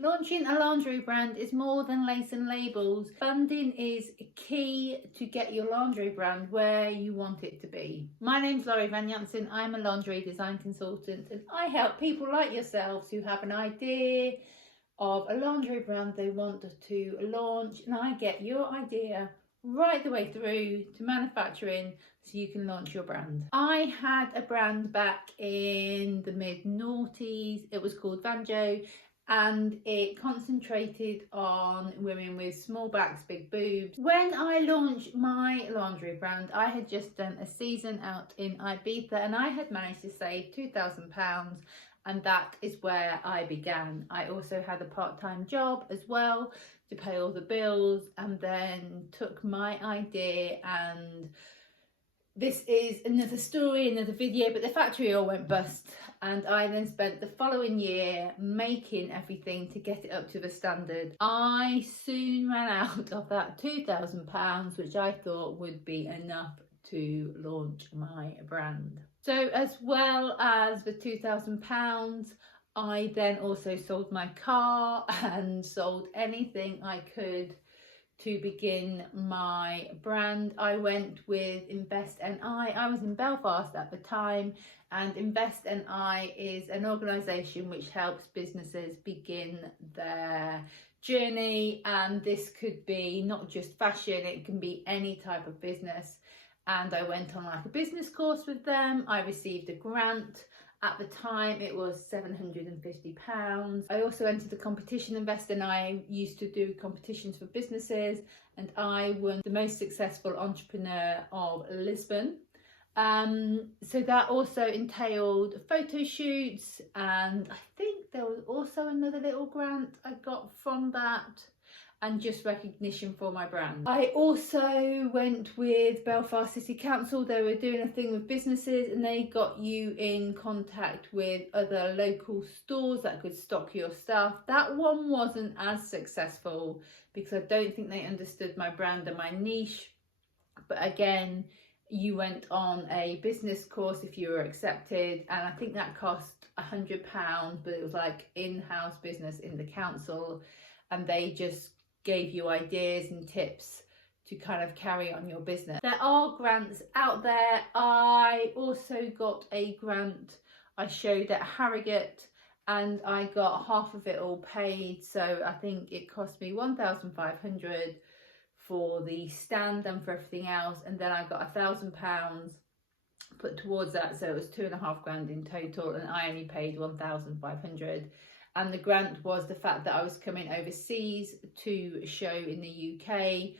Launching a lingerie brand is more than lace and labels. Funding is key to get your lingerie brand where you want it to be. My name's Laurie Van Jansen. I'm a lingerie design consultant and I help people like yourselves who have an idea of a lingerie brand they want to launch, and I get your idea right the way through to manufacturing so you can launch your brand. I had a brand back in the mid-noughties. It was called Vanjo, and it concentrated on women with small backs, big boobs. When I launched my lingerie brand, I had just done a season out in Ibiza and I had managed to save £2,000, and that is where I began. I also had a part-time job as well to pay all the bills, and then took my idea, and this is another story, another video, but the factory all went bust, and I then spent the following year making everything to get it up to the standard. I soon ran out of that £2,000, which I thought would be enough to launch my brand. So as well as the £2,000, I then also sold my car and sold anything I could to begin my brand. I went with Invest NI. I was in Belfast at the time, and Invest NI is an organisation which helps businesses begin their journey, and this could be not just fashion, it can be any type of business. And I went on like a business course with them. I received a grant. At the time it was £750. I also entered the competition Invest, and I used to do competitions for businesses, and I won the most successful entrepreneur of Lisbon. So that also entailed photo shoots, and I think there was also another little grant I got from that, and just recognition for my brand. I also went with Belfast City Council. They were doing a thing with businesses, and they got you in contact with other local stores that could stock your stuff. That one wasn't as successful because I don't think they understood my brand and my niche. But again, you went on a business course if you were accepted, and I think that cost £100, but it was like in-house business in the council, and they just gave you ideas and tips to kind of carry on your business. There are grants out there. I also got a grant I showed at Harrogate, and I got half of it all paid, so I think it cost me £1,500 for the stand and for everything else, and then I got £1,000 put towards that, so it was £2,500 in total, and I only paid £1,500. And the grant was the fact that I was coming overseas to show in the UK.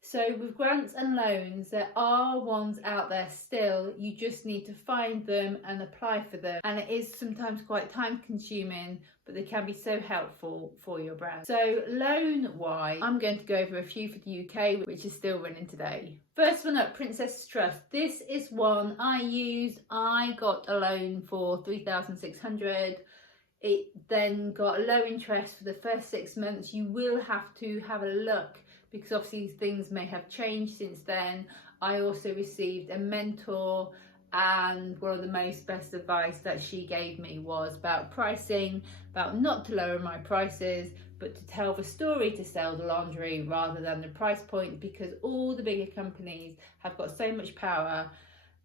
So with grants and loans, there are ones out there still. You just need to find them and apply for them. And it is sometimes quite time consuming, but they can be so helpful for your brand. So loan wise, I'm going to go over a few for the UK, which is still running today. First one up, Princess Trust. This is one I used. I got a loan for £3,600. It then got low interest for the first 6 months. You will have to have a look because obviously things may have changed since then. I also received a mentor, and one of the most best advice that she gave me was about pricing, about not to lower my prices, but to tell the story to sell the lingerie rather than the price point, because all the bigger companies have got so much power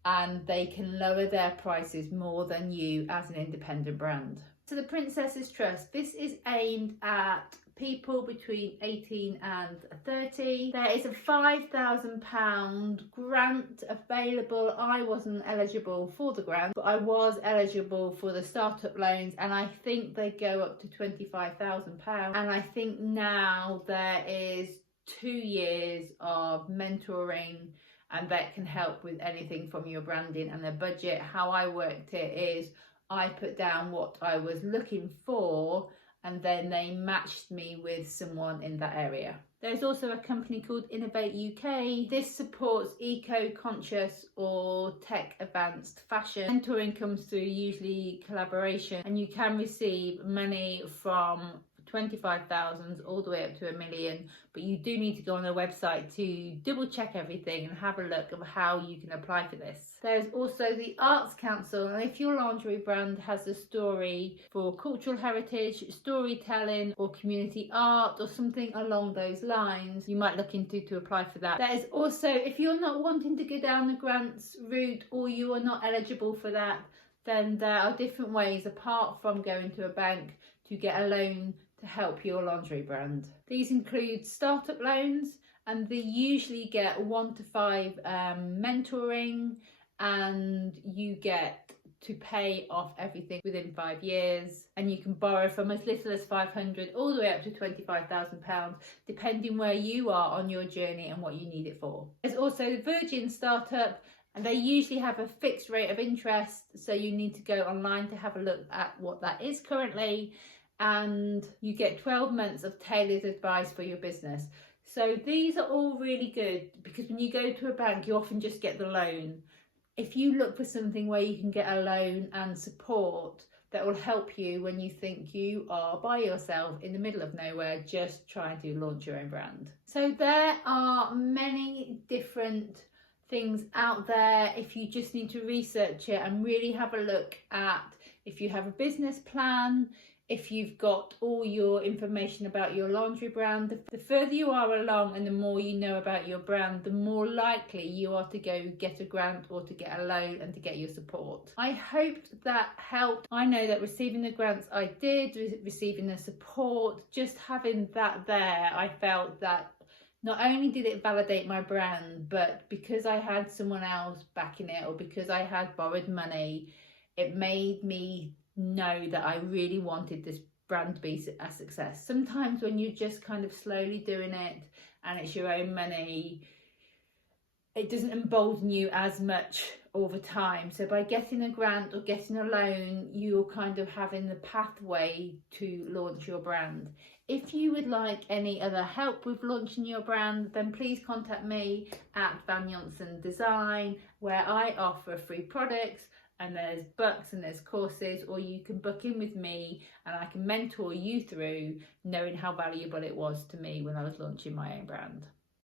and they can lower their prices more than you as an independent brand. So the Princess's Trust, this is aimed at people between 18 and 30. There is a £5,000 grant available. I wasn't eligible for the grant, but I was eligible for the startup loans, and I think they go up to £25,000. And I think now there is 2 years of mentoring, and that can help with anything from your branding and the budget. How I worked it is I put down what I was looking for, and then they matched me with someone in that area. There's also a company called Innovate UK. This supports eco-conscious or tech-advanced fashion. Mentoring comes through usually collaboration, and you can receive money from 25,000 all the way up to 1 million, but you do need to go on their website to double check everything and have a look at how you can apply for this. There's also the Arts Council, and if your lingerie brand has a story for cultural heritage, storytelling or community art or something along those lines, you might look into to apply for that. There is also, if you're not wanting to go down the grants route or you are not eligible for that, then there are different ways apart from going to a bank to get a loan to help your lingerie brand. These include startup loans, and they usually get 1 to 5 mentoring, and you get to pay off everything within 5 years, and you can borrow from as little as 500 all the way up to £25,000 depending where you are on your journey and what you need it for. There's also the Virgin Startup, and they usually have a fixed rate of interest, so you need to go online to have a look at what that is currently, and you get 12 months of tailored advice for your business. So these are all really good, because when you go to a bank you often just get the loan. If you look for something where you can get a loan and support that will help you when you think you are by yourself in the middle of nowhere just trying to launch your own brand. So there are many different things out there if you just need to research it and really have a look at if you have a business plan, if you've got all your information about your lingerie brand. The further you are along and the more you know about your brand, the more likely you are to go get a grant or to get a loan and to get your support. I hope that helped. I know that receiving the grants I did, receiving the support, just having that there, I felt that not only did it validate my brand, but because I had someone else backing it or because I had borrowed money, it made me know that I really wanted this brand to be a success. Sometimes when you're just kind of slowly doing it and it's your own money, it doesn't embolden you as much all the time. So by getting a grant or getting a loan, you're kind of having the pathway to launch your brand. If you would like any other help with launching your brand, then please contact me at Van Janssen Design, where I offer free products, and there's books and there's courses, or you can book in with me and I can mentor you through knowing how valuable it was to me when I was launching my own brand.